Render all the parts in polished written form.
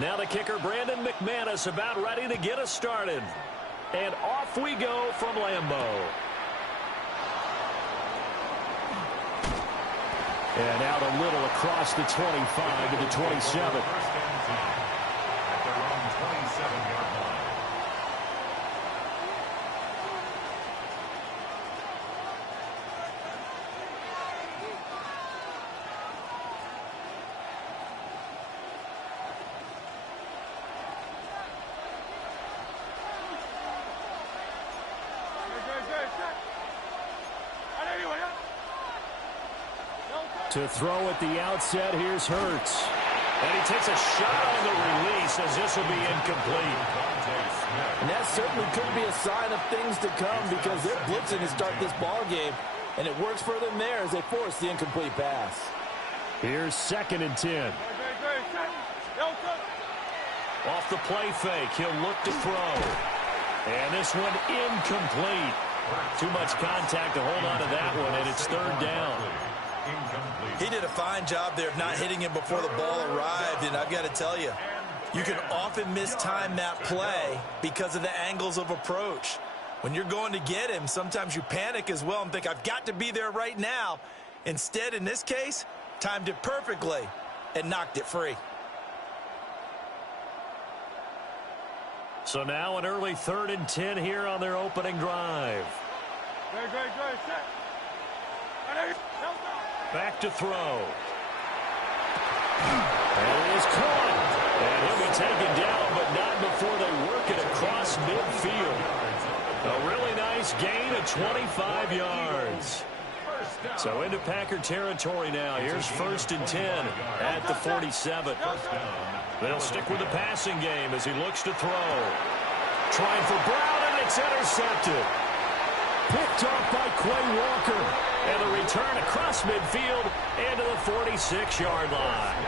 Now the kicker, Brandon McManus, about ready to get us started. And off we go from Lambeau. And out a little across the 25 to the 27. At their own 27-yard line. To throw at the outset, here's Hurts. And he takes a shot on the release as this will be incomplete. And that certainly could be a sign of things to come because they're blitzing to start this ball game, and it works for them there as they force the incomplete pass. Here's 2nd and 10. Off the play fake, he'll look to throw. And this one incomplete. Too much contact to hold on to that one, and it's 3rd down. He did a fine job there of not hitting him before the ball arrived, and I've got to tell you, you can often mistime that play because of the angles of approach. When you're going to get him, sometimes you panic as well and think, I've got to be there right now. Instead, in this case, timed it perfectly and knocked it free. So now an early 3rd and 10 here on their opening drive. Back to throw. And it is caught. And he'll be taken down, but not before they work it across midfield. A really nice gain of 25 yards. So into Packer territory now. Here's 1st and 10 at the 47. They'll stick with the passing game as he looks to throw. Trying for Brown, and it's intercepted. Picked off by Quay Walker. And the return across midfield and to the 46-yard line.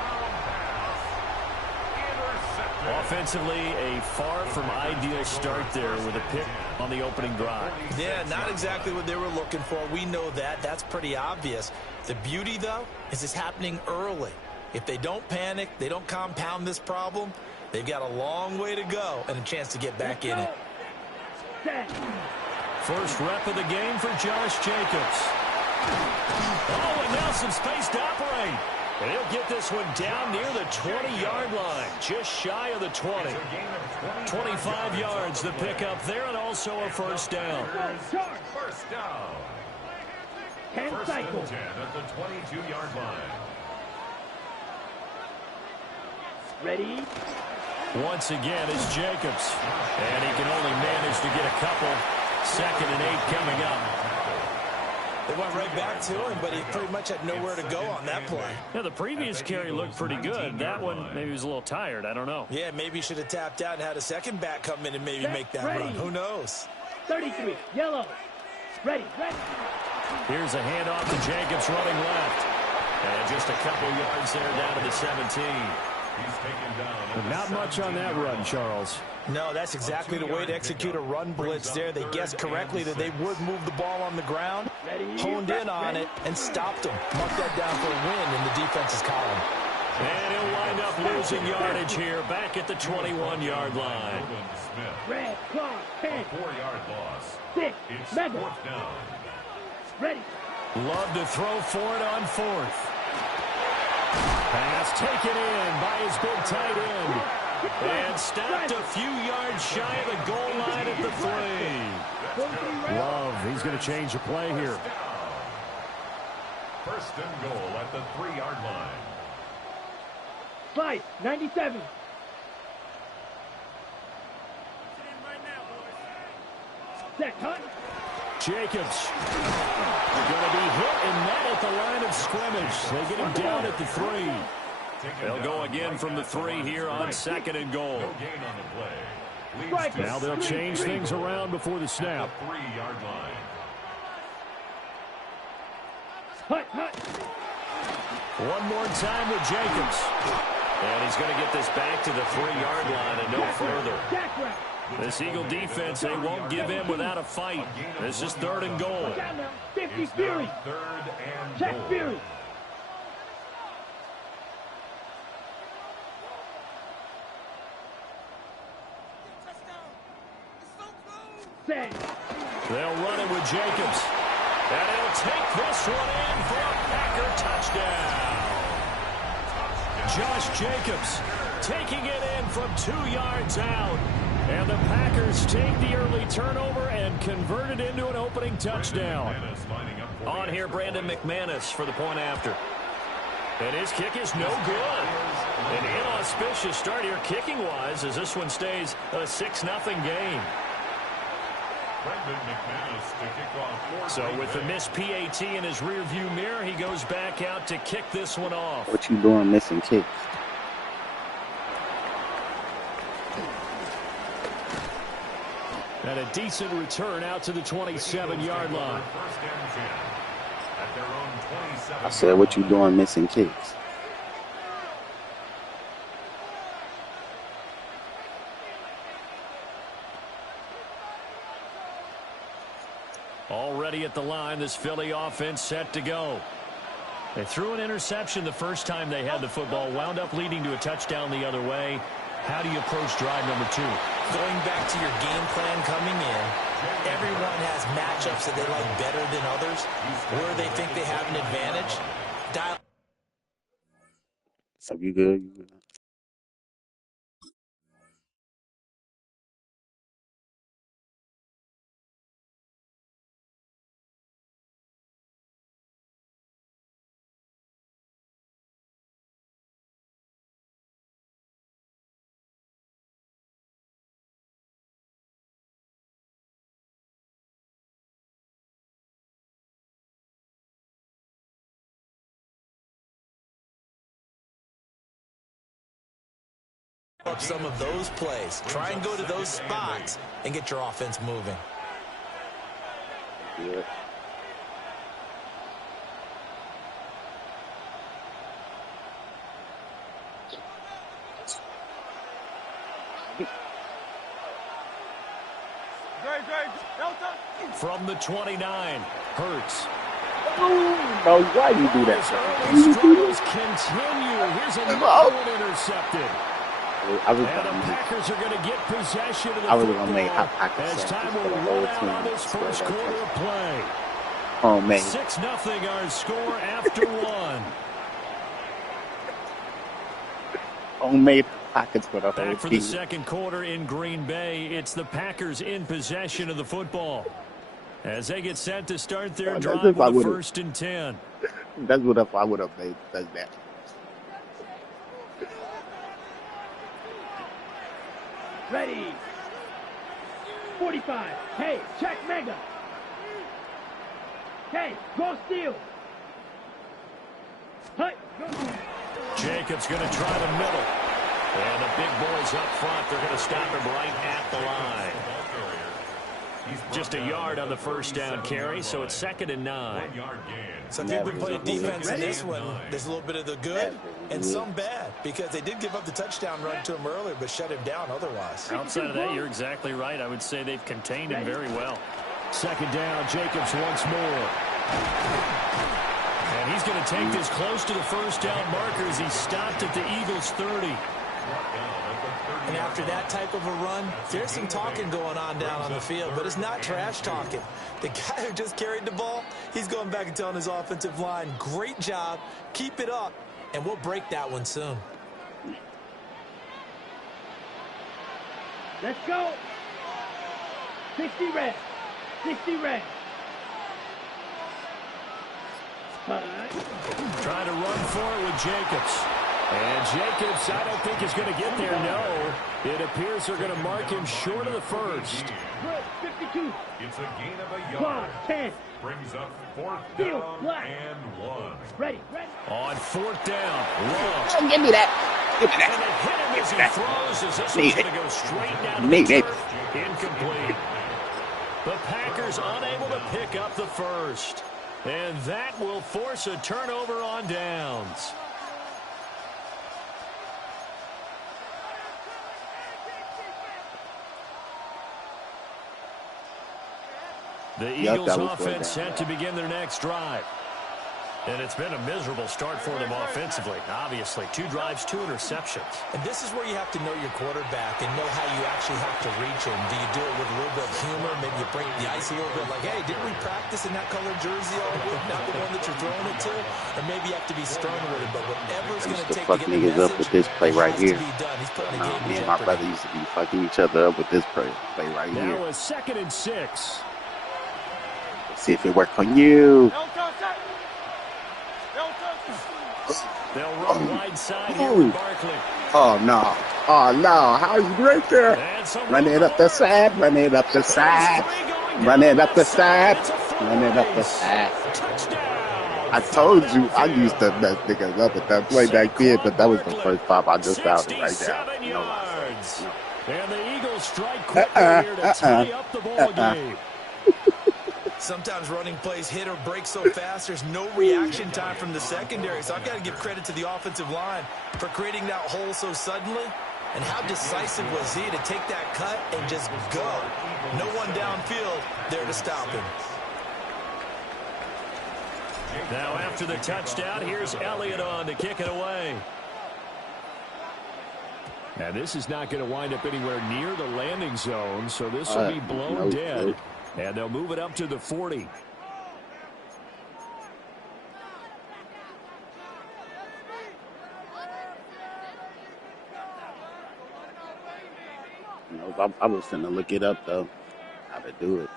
Offensively, a far from ideal start there with a pick on the opening drive. Yeah, not exactly what they were looking for. We know that. That's pretty obvious. The beauty, though, is it's happening early. If they don't panic, they don't compound this problem, they've got a long way to go and a chance to get back in it. First rep of the game for Josh Jacobs. Oh, and now some space to operate. And he'll get this one down near the 20-yard line, just shy of the 20. 25 yards the pickup there, and also a first down. First down. 10 First cycles. and 10 at the 22-yard line. Ready? Once again, it's Jacobs. And he can only manage to get a couple. 2nd and 8 coming up. They went right back to him, but he pretty much had nowhere to go on that play. Yeah, the previous carry looked pretty good. That one, maybe he was a little tired. I don't know. Yeah, maybe he should have tapped out and had a second back come in and maybe make that run. Who knows? 33, yellow. Ready. Here's a handoff to Jacobs running left. And just a couple yards there down to the 17. He's taken down. Not much on that run, Charles. No, that's exactly the way to execute a run blitz there. They guessed correctly that they would move the ball on the ground, honed in on it, and stopped them. Marked that down for a win in the defense's column. And he'll wind up losing yardage here back at the 21-yard line. Red, clock, 10. 4-yard loss. 6, It's 7. 4th down. Ready. Love to throw for it on 4th. Pass taken in by his big tight end. And stopped a few yards shy of the goal line at the 3. Love, he's going to change the play here. First and goal at the 3-yard line. Slice, 97. Set, cut. Jacobs going to be hit and met at the line of scrimmage. They get him down at the 3. They'll go again from the 3 here on 2nd and goal. No gain on the play. Now they'll change things around before the snap. 3-yard line. Hut. One more time with Jacobs. And he's going to get this back to the 3-yard line and no further. This Eagle defense, they won't give in without a fight. This is 3rd and goal. 50 Fury. 3rd and Check goal. Fury. Set. They'll run it with Jacobs. And he'll take this one in for a Packer touchdown. Josh Jacobs taking it in from 2 yards out. And the Packers take the early turnover and convert it into an opening touchdown. On here, Brandon McManus for the point after. And his kick is no good. An inauspicious start here kicking-wise as this one stays a 6-0 game. So with the missed PAT in his rearview mirror, he goes back out to kick this one off. What you doing missing kicks? And a decent return out to the 27-yard line. I said, what you doing missing kicks? Already at the line, this Philly offense set to go. They threw an interception the first time they had the football, wound up leading to a touchdown the other way. How do you approach drive number 2? Going back to your game plan coming in, everyone has matchups that they like better than others, where they think they have an advantage. Dial. So you good? You good? Up some of those plays. Try and go to those spots and get your offense moving. Yeah. From the 29, Hurts. Bro, why you do that? Early struggles continue. Here's another one intercepted. And the Packers are going to get possession of the football as time will run out on this first quarter of play. Oh, man. 6-0 our score after one. Homemade pockets for the whole Back for team. the second quarter in Green Bay. It's the Packers in possession of the football as they get set to start their drive with a 1st and 10. That's what if I would have made that. Ready. 45. Hey, check mega. Hey, go steal. Hut. Jacobs going to try the middle. And the big boys up front, they're going to stop him right at the line. Just a yard on the first down carry, so it's 2nd and 9. Some people play defense in this one. There's a little bit of the good and some bad because they did give up the touchdown run to him earlier but shut him down otherwise. Outside of that, you're exactly right. I would say they've contained him very well. 2nd down, Jacobs once more. And he's going to take this close to the first down marker as he stopped at the Eagles' 30. And after that type of a run, there's some talking going on down on the field, but it's not trash talking. The guy who just carried the ball, he's going back and telling his offensive line, great job, keep it up, and we'll break that one soon. Let's go. 60 red. 60 red. Trying to run for it with Jacobs. And Jacobs, I don't think is going to get there, no. It appears they're going to mark him short of the first. Good, 52. It's a gain of a yard. Quad, 10. Brings up 4th Steal, down black. and 1. Ready, ready. On 4th down, long. Oh, give me that. Give me And that. they hit him as he throws as this Need one's it. going to go straight down to Need the it. turf. Incomplete. The Packers unable to pick up the first. And that will force a turnover on downs. The Eagles offense set to begin their next drive. And it's been a miserable start for them offensively, obviously. 2 drives, 2 interceptions. And this is where you have to know your quarterback and know how you actually have to reach him. Do you do it with a little bit of humor? Maybe you break the ice a little bit like, hey, didn't we practice in that colored jersey all week? Not the one that you're throwing it to? Or maybe you have to be stern with it. But whatever's going to take to get the message, up with this play right here. He's putting a game Me in and my jeopardy. brother used to be fucking each other up with this play right here. Now a 2nd and 6. See if it works on you. They'll run wide side here with Barkley. Oh no. Oh no. How you right there? Run it up the side. Run it up the side. Run it up the side. Run it up the side. I told you I used to mess niggas up with that play back then, but that was the first time I just found it right now. No. And the Eagles strike quickly here to tie up the ball game. Sometimes running plays hit or break so fast, there's no reaction time from the secondary. So I've got to give credit to the offensive line for creating that hole so suddenly. And how decisive was he to take that cut and just go? No one downfield there to stop him. Now after the touchdown, here's Elliott on to kick it away. And this is not going to wind up anywhere near the landing zone, so this will be blown dead. And they'll move it up to the 40. I was finna look it up though, how to do it.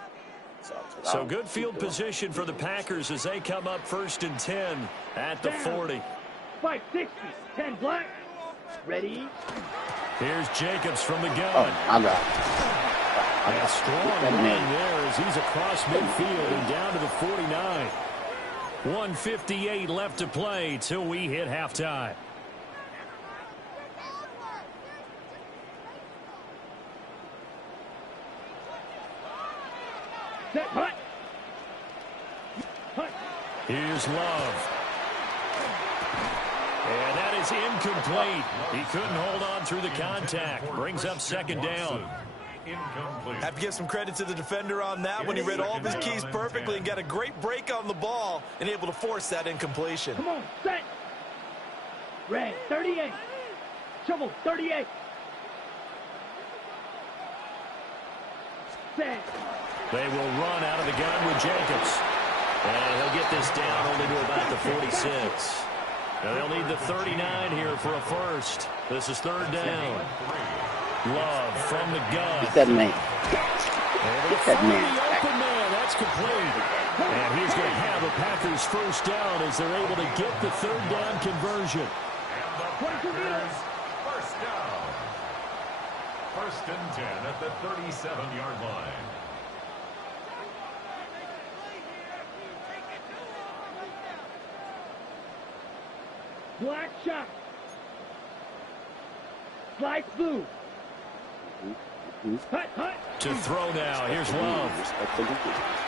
So good field position for the Packers as they come up 1st and 10 at the 40. 560, 10 black. Ready? Here's Jacobs from the gun. Oh, I got And a strong run there as he's across midfield and down to the 49. 1:58 left to play till we hit halftime. Set, hut. Hut. Here's Love. And that is incomplete. He couldn't hold on through the contact. Brings up 2nd down. Have to give some credit to the defender on that when he read all of his keys perfectly and got a great break on the ball and able to force that incompletion. Come on, set. Red, 38. Shovel, 38. Set. They will run out of the gun with Jacobs. And he'll get this down only to about the 46. Now they'll need the 39 here for a first. This is 3rd down. Love from the gun. Get that man. Get that man. The open man. That's complete. And he's going to have a Packers first down as they're able to get the 3rd down conversion. And the Packers first down. 1st and 10 at the 37-yard line. Black shot. Light blue. Hut, hut. To throw now. Here's Love.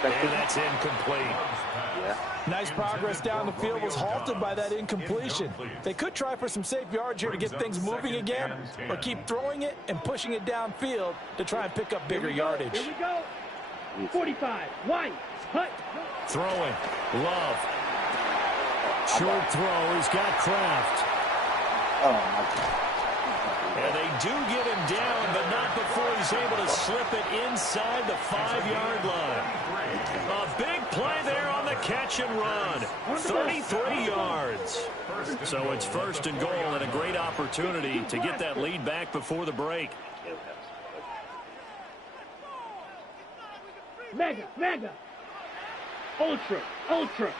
And that's incomplete. Yeah. Nice progress down the field was halted by that incompletion. They could try for some safe yards here to get things moving again, or keep throwing it and pushing it downfield to try and pick up bigger yardage. Here we go. 45. White. Hut. Throwing. Love. Short throw. He's got Kraft. Oh my God. And they do get him down, but not before he's able to slip it inside the 5-yard line. A big play there on the catch and run. 33 yards. So it's 1st and goal and a great opportunity to get that lead back before the break. Mega, mega. Ultra, ultra.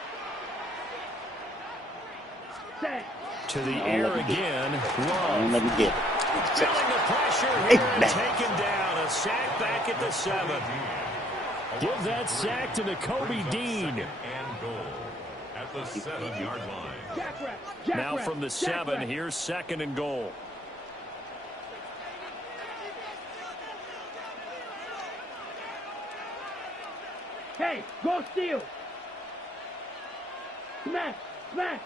Set. To the air again. Love. Let me get it. Feeling the pressure here and taken down. A sack back at the 7. Give that sack to Nakobe Dean. And goal at the 7-yard line. Now from the 7, here's 2nd and goal. Hey, go steal. Smash, smash.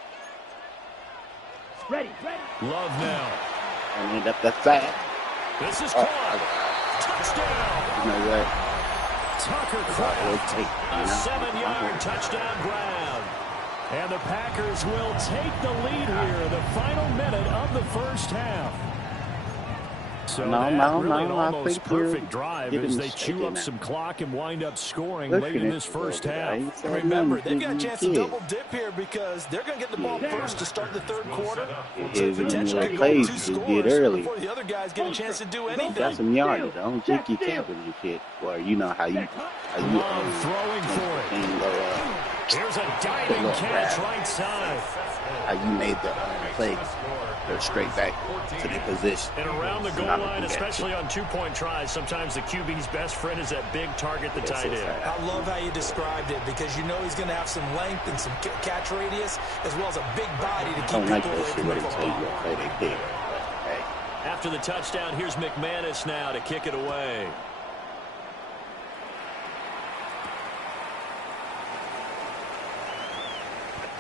Ready, ready. Love now. I mean, that's that. This is caught. Touchdown. You know what? Tucker Kraft. A 7-yard touchdown grab. And the Packers will take the lead here in the final minute of the first half. So an almost perfect drive as they chew up some clock and wind up scoring late in this first half. Remember, they've got a chance to double dip here because they're going to get the ball first to start the third quarter. So potentially could go 2 scores before the other guys get a chance to do anything. Got some yardage. I don't think you can with your kid. Or you know how you throwing for it. Here's a diving catch right side. How you made the play. They're straight back to the position. And around the goal line, especially on 2-point tries, sometimes the QB's best friend is that big target, the tight end. I love how you described it because you know he's going to have some length and some catch radius as well as a big body to keep people away from the football. After the touchdown, here's McManus now to kick it away.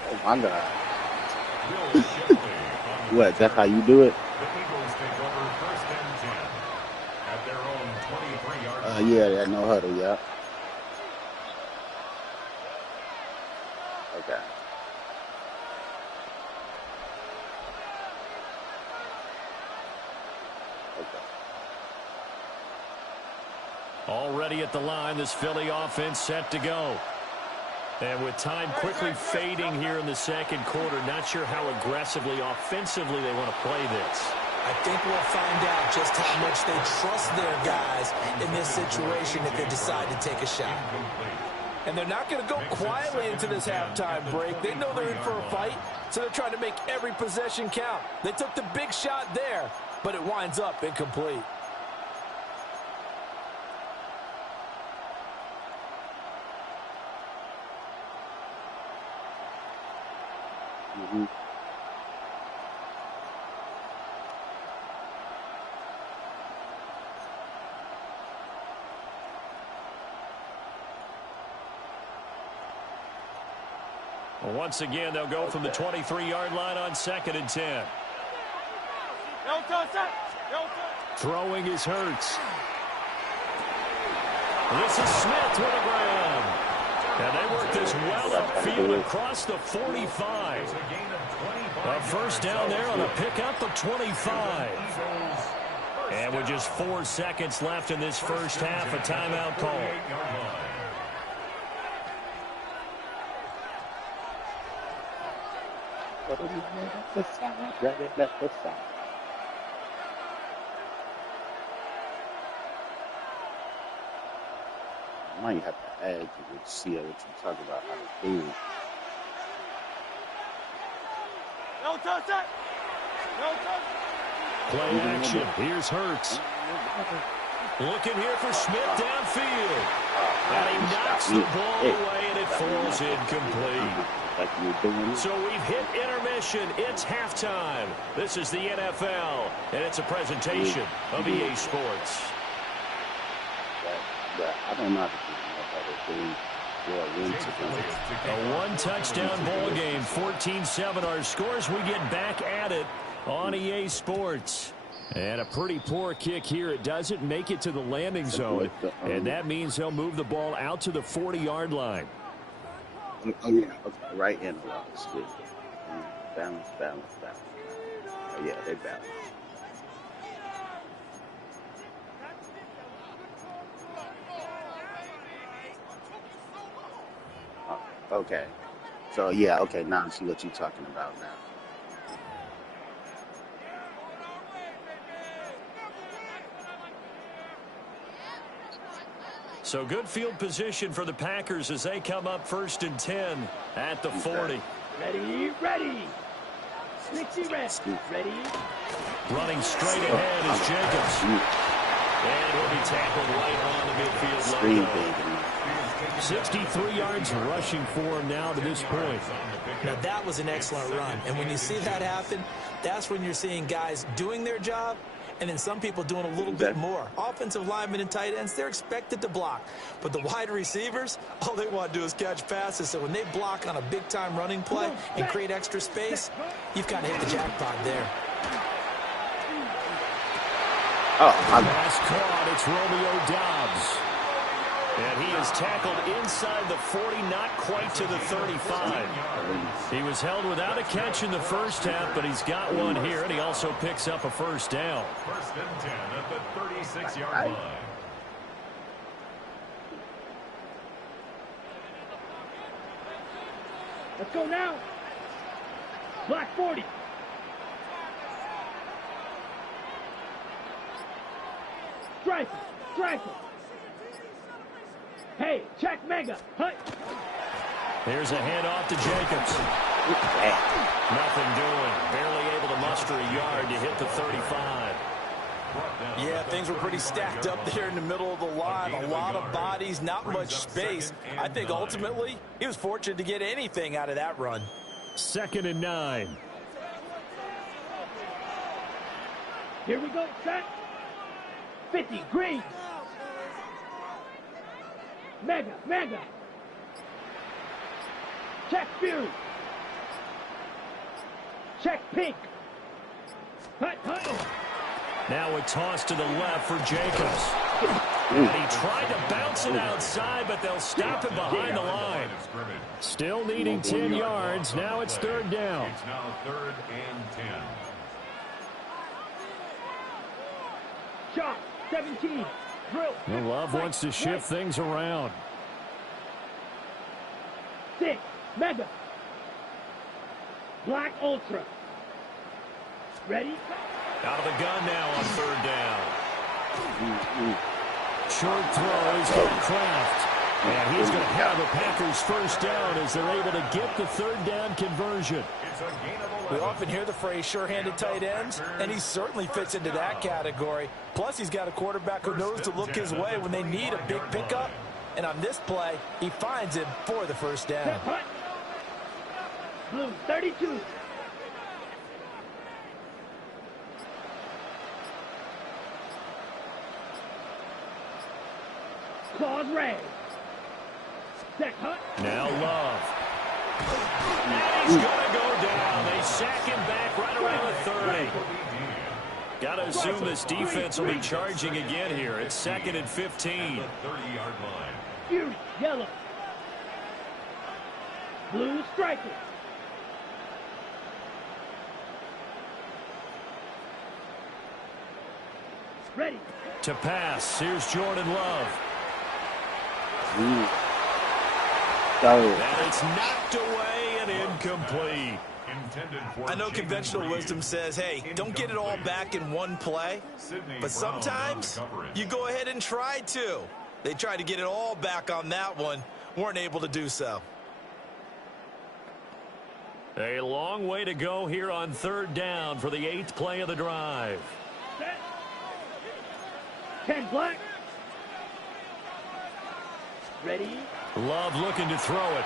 Oh, my God. What, that's how you do it? Yeah, that no huddle, yeah. Okay. Already at the line, this Philly offense set to go. And with time quickly fading here in the second quarter, not sure how aggressively, offensively they want to play this. I think we'll find out just how much they trust their guys in this situation if they decide to take a shot. And they're not going to go quietly into this halftime break. They know they're in for a fight, so they're trying to make every possession count. They took the big shot there, but it winds up incomplete. Mm-hmm. Well, once again, they'll go from the 23-yard line on 2nd and 10. Throwing is Hurts. This is Smith with a grab. And they work this well upfield across the 45. A first down there on a pickup of 25. And with just 4 seconds left in this first half, a timeout call. I might have to add to this, see what you talk about how to do. Play action. Here's Hurts. Looking here for Smith downfield. And he knocks the ball away, and it falls incomplete. So we've hit intermission. It's halftime. This is the NFL, and it's a presentation of EA Sports. I don't know how to do a one-touchdown ball game, 14-7 our scores. We get back at it on EA Sports. And a pretty poor kick here. It doesn't make it to the landing zone, and that means they'll move the ball out to the 40-yard line. Oh, yeah, okay. Right in a lot of speed. Balance. Oh, yeah, they balance. Okay. So, yeah, okay, now I see what you're talking about now. So good field position for the Packers as they come up 1st and 10 at the 40. Ready. Snitchy rest. Ready. Running straight ahead is Jacobs. And he'll be tackled right on the midfield line. 63 yards rushing for him now to this point. Now that was an excellent run. And when you see that happen, that's when you're seeing guys doing their job and then some people doing a little bit more. Offensive linemen and tight ends, they're expected to block. But the wide receivers, all they want to do is catch passes. So when they block on a big-time running play and create extra space, you've kind of hit the jackpot there. Last caught, it's Romeo Doubs. And he is tackled inside the 40, not quite to the 35. He was held without a catch in the first half, but he's got one here, and he also picks up a first down. First and 10 at the 36-yard line. Let's go now. Black 40. Strike it. Strike it. Hey, check Mega. Hut. Here's a handoff to Jacobs. Nothing doing. Barely able to muster a yard to hit the 35. Yeah, things were pretty stacked up there in the middle of the line. A lot of bodies, not much space. I think ultimately he was fortunate to get anything out of that run. 2nd and 9. Here we go, set. 50, green. Mega, Mega. Check Fury. Check Pink. Hut, hut. Now a toss to the left for Jacobs. And he tried to bounce it outside, but they'll stop it behind the line. Still needing 10 yards. Now it's 3rd down. It's now 3rd and 10. Shot, 17. Drill. And Love wants to shift things around. 6, Mega. Black Ultra. Ready? Out of the gun now on 3rd down. Short throw is to Kraft. And he's going to have the Packers first down as they're able to get the 3rd down conversion. We often hear the phrase sure-handed tight ends, and he certainly fits into that category. Plus, he's got a quarterback who knows to look his way when they need a big pickup. And on this play, he finds him for the first down. Blue, 32. Claws red. Set hut. Now Love. And he's going to go down. They sack him back right around the 30. Got to assume this defense will be charging again here. It's 2nd and 15. 30-yard line. Fury, yellow. Blue striker. Ready. To pass. Here's Jordan Love. And it's knocked away and incomplete. I know conventional wisdom says, hey, don't get it all back in one play. But sometimes you go ahead and try to. They tried to get it all back on that one. Weren't able to do so. A long way to go here on 3rd down for the 8th play of the drive. 10 black. Ready? Love looking to throw it.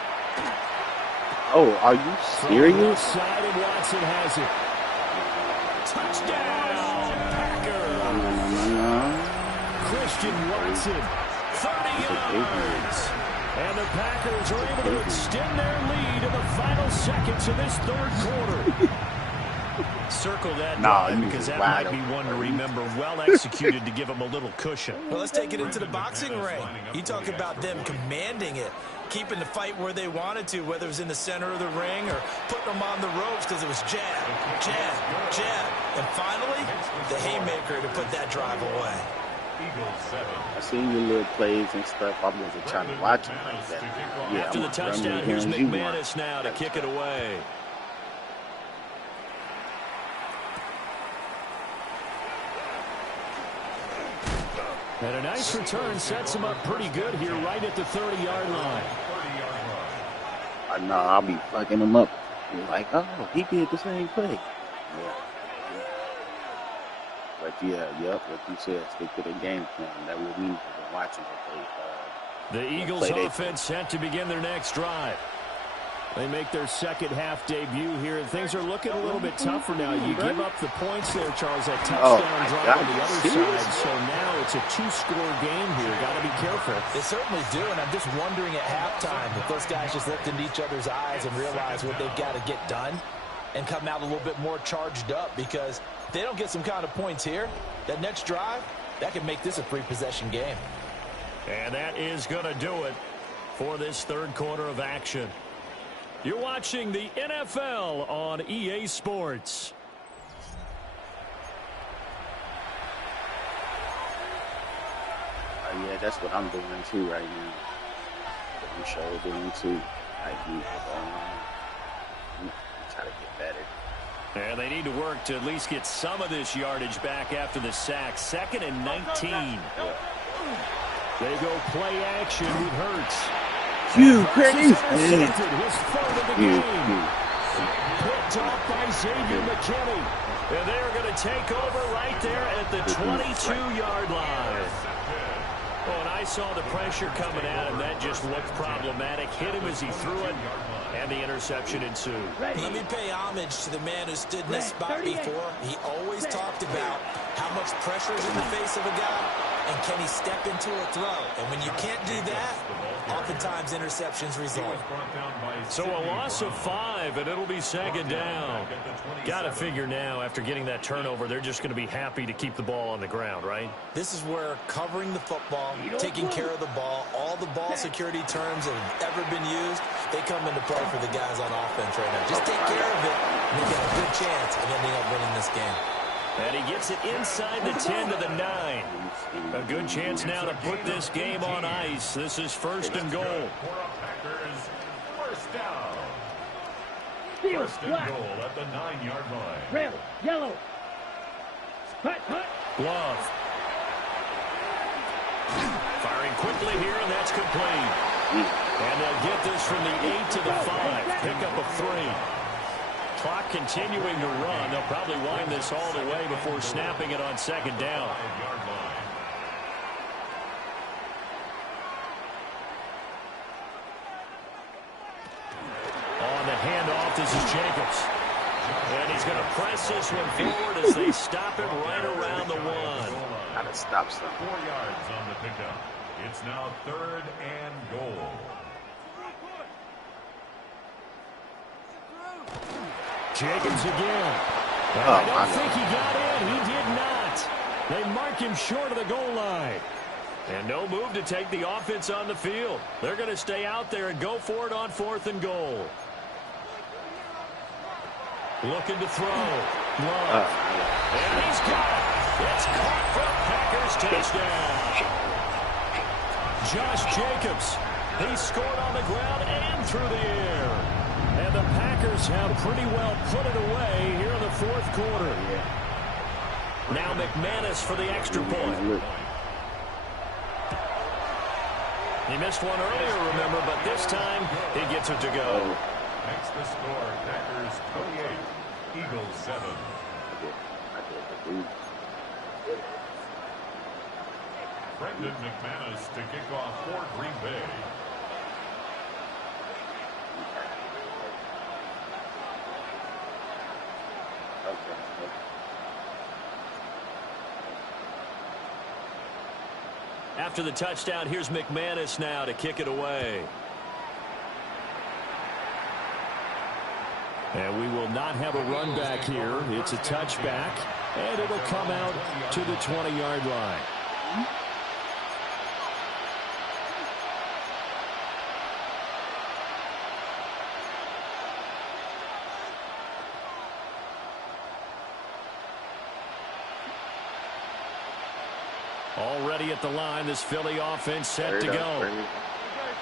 Oh, are you serious? Side and Watson has it. Touchdown, Packers. Christian Watson, 30 yards. And the Packers are able to extend their lead in the final seconds of this 3rd quarter. Circle that drive because that might be one to remember. Well executed to give them a little cushion. Well, let's take it into the boxing ring. You talk about them commanding it, keeping the fight where they wanted to, whether it was in the center of the ring or putting them on the ropes because it was jab, jab, jab. And finally, the haymaker to put that drive away. I seen your little plays and stuff. I wasn't trying to watch it like that. Yeah, after the touchdown, here's McManus now to kick it away. And a nice return sets him up pretty good here right at the 30-yard line. I know, I'll be fucking him up. You're like, oh, he did the same play. Yeah. But yeah, what you said, stick to the game plan. That would mean for watching the Eagles offense set to begin their next drive. They make their 2nd half debut here, and things are looking a little bit tougher now. You give up the points there, Charles, that touchdown drive on the other side. So now it's a 2-score game here. Got to be careful. They certainly do, and I'm just wondering at halftime if those guys just looked into each other's eyes and realize what they've got to get done and come out a little bit more charged up, because if they don't get some kind of points here, that next drive, that could make this a 3-possession game. And that is going to do it for this third quarter of action. You're watching the NFL on EA Sports. Yeah, that's what I'm doing too right now. I'm sure doing too. Try to get better. And they need to work to at least get some of this yardage back after the sack. 2nd and 19. They go play action with Hurts. You crazy. His third of the game. Picked off by Xavier McKinney. And they're going to take over right there at the 22-yard line. Oh, and I saw the pressure coming at him. That just looked problematic. Hit him as he threw it, and the interception ensued. Let me pay homage to the man who stood in this spot before. He always talked about how much pressure is in the face of a guy, and can he step into a throw. And when you can't do that, oftentimes interceptions result. So a loss of 5, and it'll be 2nd down. Got to figure now, after getting that turnover, they're just going to be happy to keep the ball on the ground, right? This is where covering the football, taking care of the ball, all the ball security terms that have ever been used, they come into play for the guys on offense right now. Just take care of it, and you've got a good chance of ending up winning this game. And he gets it inside the 10 to the 9. A good chance now to put this game on ice. This is 1st and goal. First down. Field, First and black. goal at the 9-yard line. Red, yellow. Hut. Glove. Firing quickly here, and that's complete. And they'll get this from the 8 to the 5. Pick up a 3. Clock continuing to run. They'll probably wind this all the way before snapping it on 2nd down. 5-yard line. On the handoff, this is Jacobs. And he's going to press this one forward as they stop him right around the 1. Gotta stop something. 4 yards on the pickup. It's now 3rd and goal. Jacobs again. I don't think he got in. He did not. They mark him short of the goal line. And no move to take the offense on the field. They're going to stay out there and go for it on 4th and goal. Looking to throw. Love. And he's got it. It's caught for a Packers touchdown. Josh Jacobs. He scored on the ground and through the air. And the Packers have pretty well put it away here in the 4th quarter. Now McManus for the extra point. He missed one earlier, remember, but this time he gets it to go. Makes the score Packers 28, Eagles 7. Brendan McManus to kick off for Green Bay. After the touchdown, here's McManus now to kick it away. And we will not have a run back here. It's a touchback, and it'll come out to the 20-yard line. Already at the line, this Philly offense set to go.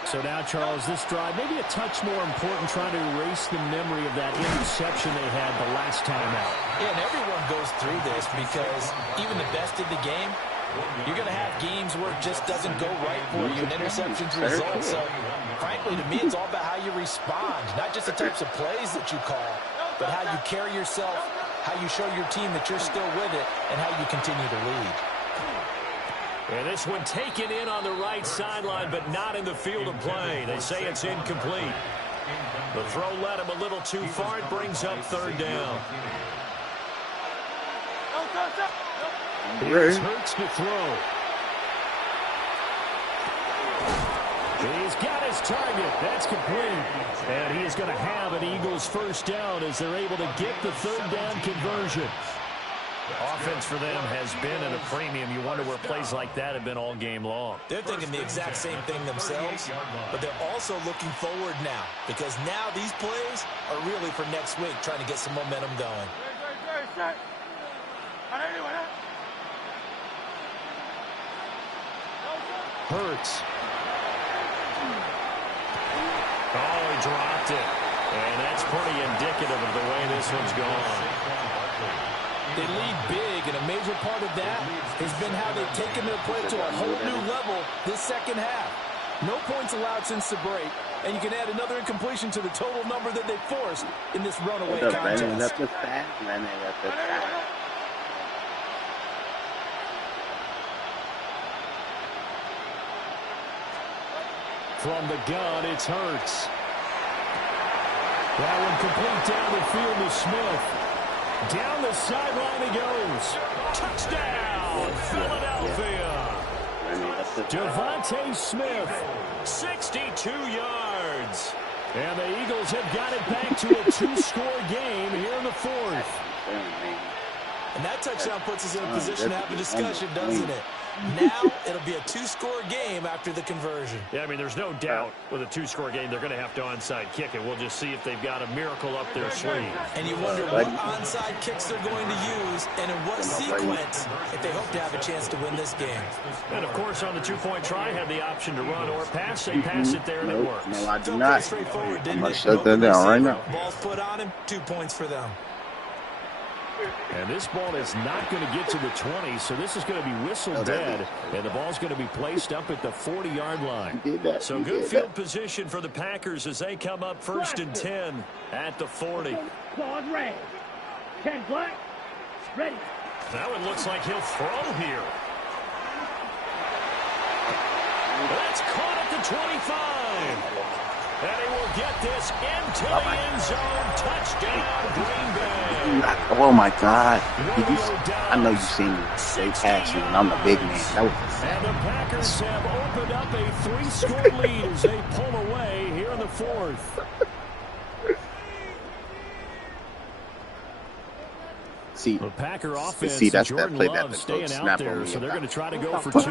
So now, Charles, this drive, maybe a touch more important, trying to erase the memory of that interception they had the last time out. Yeah, and everyone goes through this because even the best of the game, you're going to have games where it just doesn't go right for you and interceptions result. So, frankly, to me, it's all about how you respond, not just the types of plays that you call, but how you carry yourself, how you show your team that you're still with it, and how you continue to lead. And this one taken in on the right sideline, but not in the field of play. They say it's incomplete. The throw led him a little too far. It brings up 3rd down. Here's Hurts to throw. He's got his target. That's complete. And he is going to have an Eagles 1st down as they're able to get the 3rd down conversion. Offense for them has been at a premium. You wonder where plays like that have been all game long. They're thinking the exact same thing themselves, but they're also looking forward now because now these plays are really for next week, trying to get some momentum going. Hurts. Oh, he dropped it. And that's pretty indicative of the way this one's gone. They lead big, and a major part of that has been how they've taken their play to a whole new level this second half. No points allowed since the break, and you can add another incompletion to the total number that they forced in this runaway contest. From the gun, it's Hurts. That one complete down the field to Smith. Down the sideline he goes. Touchdown, Philadelphia. Devontae Smith, 62 yards. And the Eagles have got it back to a two-score game here in the fourth. And that touchdown puts us in a position to have a discussion, doesn't it? Now it'll be a two-score game after the conversion. Yeah, I mean, there's no doubt with a two-score game they're going to have to onside kick it. We'll just see if they've got a miracle up their sleeve. And you wonder what onside kicks they're going to use and in what sequence if they hope to have a chance to win this game. And, of course, on the two-point try, had the option to run or pass. They pass it there, and it works. No, I do Felt not. pretty straightforward, didn't it? Shut that down right now. Ball's put on him, 2 points for them. And this ball is not going to get to the 20, so this is going to be whistled dead, and the ball's going to be placed up at the 40-yard line. So good field position for the Packers as they come up 1st and 10 at the 40. Claws red. 10 black. Ready. That one looks like he'll throw here. That's caught at the 25. And he will get this into the end zone. Touchdown, Green Bay. Oh, my God. I know you've seen me. They pass you, and I'm the big man. That was and the Packers have opened up a 3-score lead as they pull away here in the fourth. See, the Packer offense, that's Jordan that play Love that staying out there, so they're going to try to go for 2. The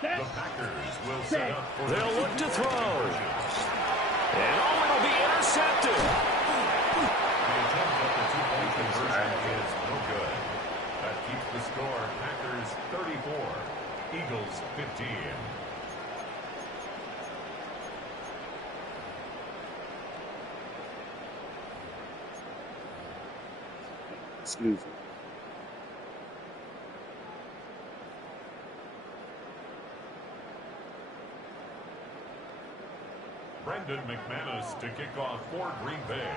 Packers will set up for they'll look to throw. And it'll be intercepted. The attempt at the two-point conversion is no good. That keeps the score Packers 34, Eagles 15. Excuse me. Brendan McManus to kick off for Green Bay.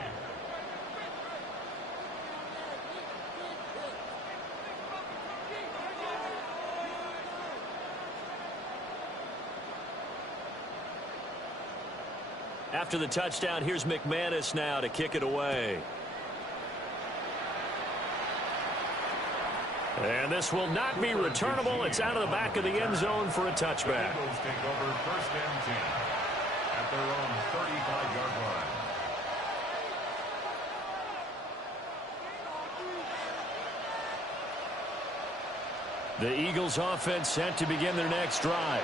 After the touchdown, here's McManus now to kick it away. And this will not be returnable. It's out of the back of the end zone for a touchback. Eagles take over 1st and 10 at their own 35-yard line. The Eagles offense set to begin their next drive.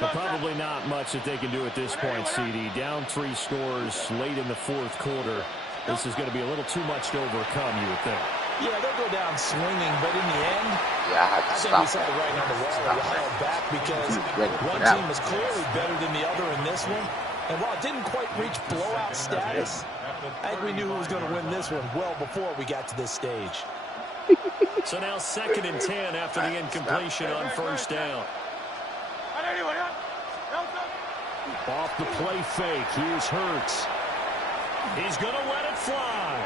But probably not much that they can do at this point, CD. Down 3 scores late in the fourth quarter. This is going to be a little too much to overcome, you would think. Yeah, they'll go down swinging, but in the end, I think we saw the writing on the wall. We held back because one team was clearly better than the other in this one. And while it didn't quite reach blowout status, I think we knew who was going to win this one well before we got to this stage. So now 2nd and 10 after the incompletion on 1st down. Off the play fake, here's Hurts. He's going to let it fly.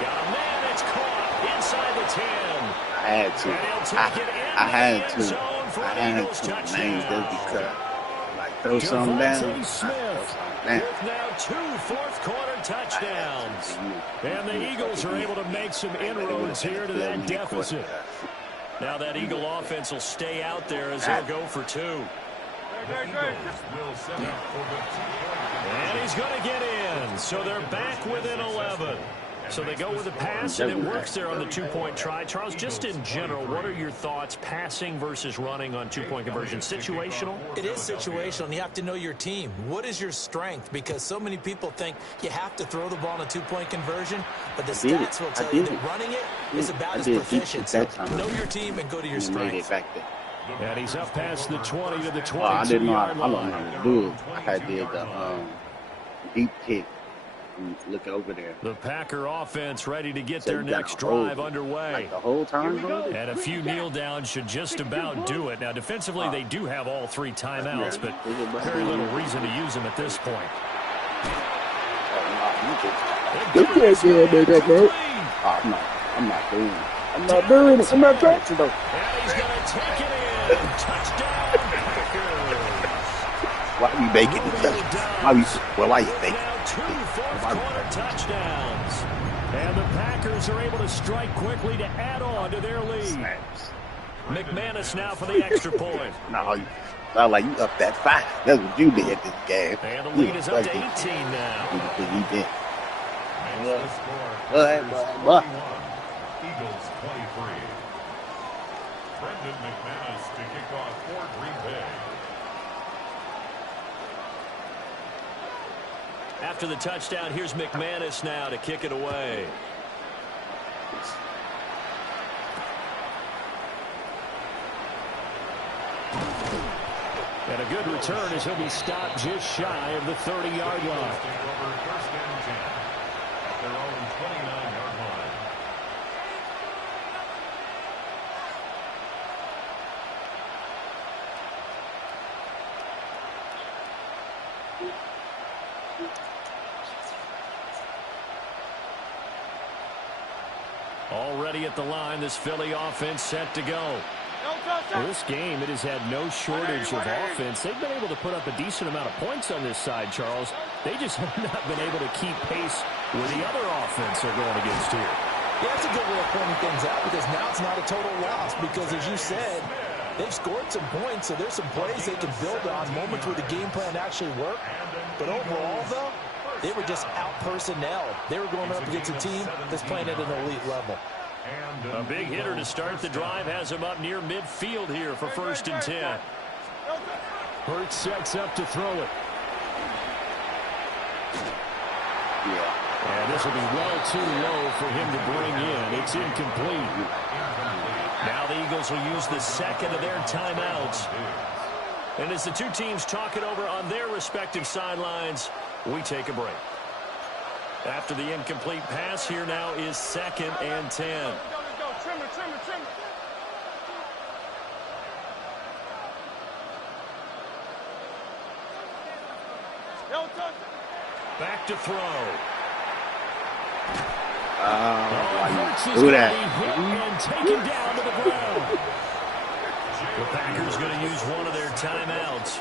Got a man that's caught inside the 10. I had to. I had to, man, just because. Like, throw something down. With now 2 fourth-quarter touchdowns. And the Eagles are able to make some inroads here to that deficit. Now that Eagle offense will stay out there as they'll go for 2. And he's going to get in, so they're back within 11. So they go with a pass, and it works there on the two-point try. Charles, just in general, what are your thoughts passing versus running on two-point conversion? Situational? It is situational, and you have to know your team. What is your strength? Because so many people think you have to throw the ball in a two-point conversion, but the stats will tell you that running it is about as proficient. So know your team and go to your strength. And he's up past the 20 to the 22-yard line. I didn't know I don't know how to do it. I had did the deep kick. Look over there. The Packer offense ready to get their next drive underway. Like the whole time. And a few kneel downs should just about do it. Now, defensively, they do have all 3 timeouts, but very little reason to use them at this point. I'm not doing it. I'm not doing it. I'm not touching them. And he's going to take it in. Touchdown, Packers. Why are you making it? Why are you making it? 2 fourth-quarter touchdowns. And the Packers are able to strike quickly to add on to their lead. McManus now for the extra point. No, not like you up that 5. That's what you did this game. And the lead is up to 18 now. He did. Eagles 23. Brendan McManus to kick off for Green Bay. After the touchdown, here's McManus now to kick it away. And a good return as he'll be stopped just shy of the 30-yard line. First and 10 at their own 29-yard line. Already at the line, this Philly offense set to go. Well, this game, it has had no shortage of offense. They've been able to put up a decent amount of points on this side, Charles. They just have not been able to keep pace with the other offense they're going against here. Yeah, that's a good way of pointing things out because now it's not a total loss because, as you said, they've scored some points, so there's some plays they can build on, moments where the game plan actually worked. But overall, though, they were just out-personnel. They were going up against a team that's playing at an elite level. A big hitter to start the drive has him up near midfield here for 1st and 10. Hurts sets up to throw it. And this will be well too low for him to bring in. It's incomplete. Now the Eagles will use the second of their timeouts. And as the two teams talk it over on their respective sidelines, we take a break. After the incomplete pass, here now is 2nd and 10. Trimmer. Back to throw. Why you do that? And taken down to the ground. The Packers going to use one of their timeouts.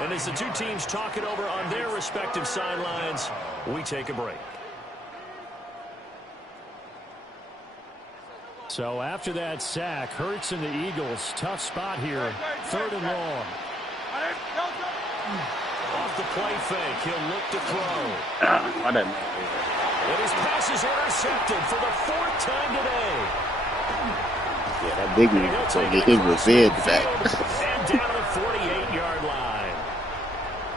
And as the two teams talk it over on their respective sidelines, we take a break. So after that sack, Hurts and the Eagles, tough spot here. 3rd and long. Off the play fake, he'll look to throw. And his pass is intercepted for the 4th time today. Yeah, that big man, so he was in back. And down to the 48-yard line.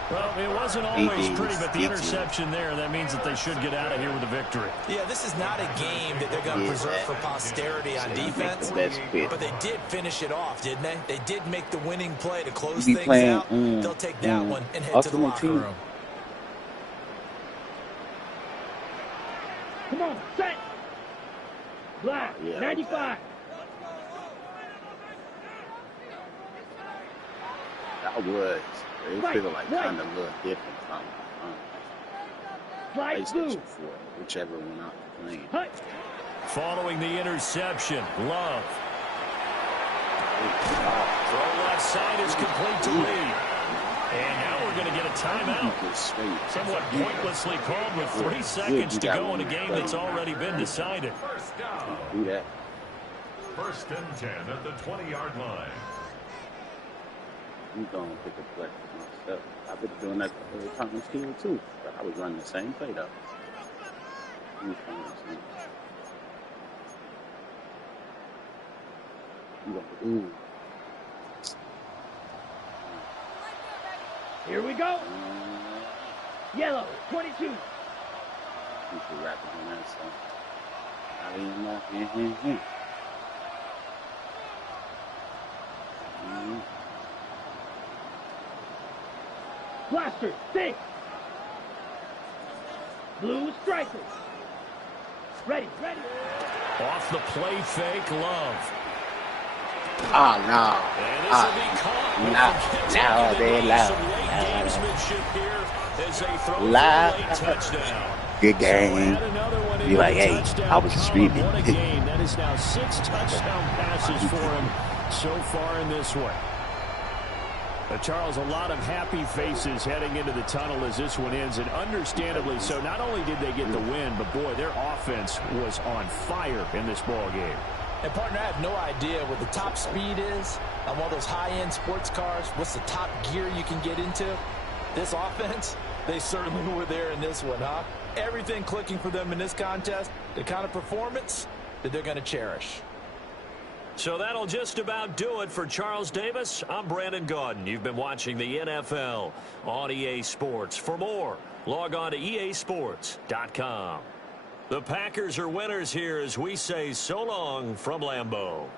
Well, it wasn't always pretty, but the interception there, that means that they should get out of here with a victory. Yeah, this is not a game that they're going to preserve for posterity on defense, but they did finish it off, didn't they? They did make the winning play to close things out. They'll take that one and head to the locker room. Come on, set. Black, 95. I was. It feel like kind of a little different from PlayStation 4, whichever one I was playing. Following the interception, Love. Throw left side is complete to Lee. And now we're going to get a timeout. Somewhat pointlessly called with 3 seconds to go in a game that's already been decided. Do that. 1st and 10 at the 20-yard line. I'm going to pick a play for myself. I've been doing that the whole time still too. But I was running the same play though. Here we go. Yellow, 22. Blaster, 6. Blue striker. Ready. Off the play fake, Love. Oh, no. And this will be caught. No, they love. Gamesmanship here as they throw for a late touchdown. Good game. Be like, hey, I was streaming. What a game. That is now 6 touchdown passes for him so far in this one. Charles, a lot of happy faces heading into the tunnel as this one ends, and understandably so. Not only did they get the win, but, boy, their offense was on fire in this ball game. And, partner, I have no idea what the top speed is on one of those high-end sports cars. What's the top gear you can get into? This offense, they certainly were there in this one, huh? Everything clicking for them in this contest, the kind of performance that they're going to cherish. So that'll just about do it for Charles Davis. I'm Brandon Gaudin. You've been watching the NFL on EA Sports. For more, log on to easports.com. The Packers are winners here as we say so long from Lambeau.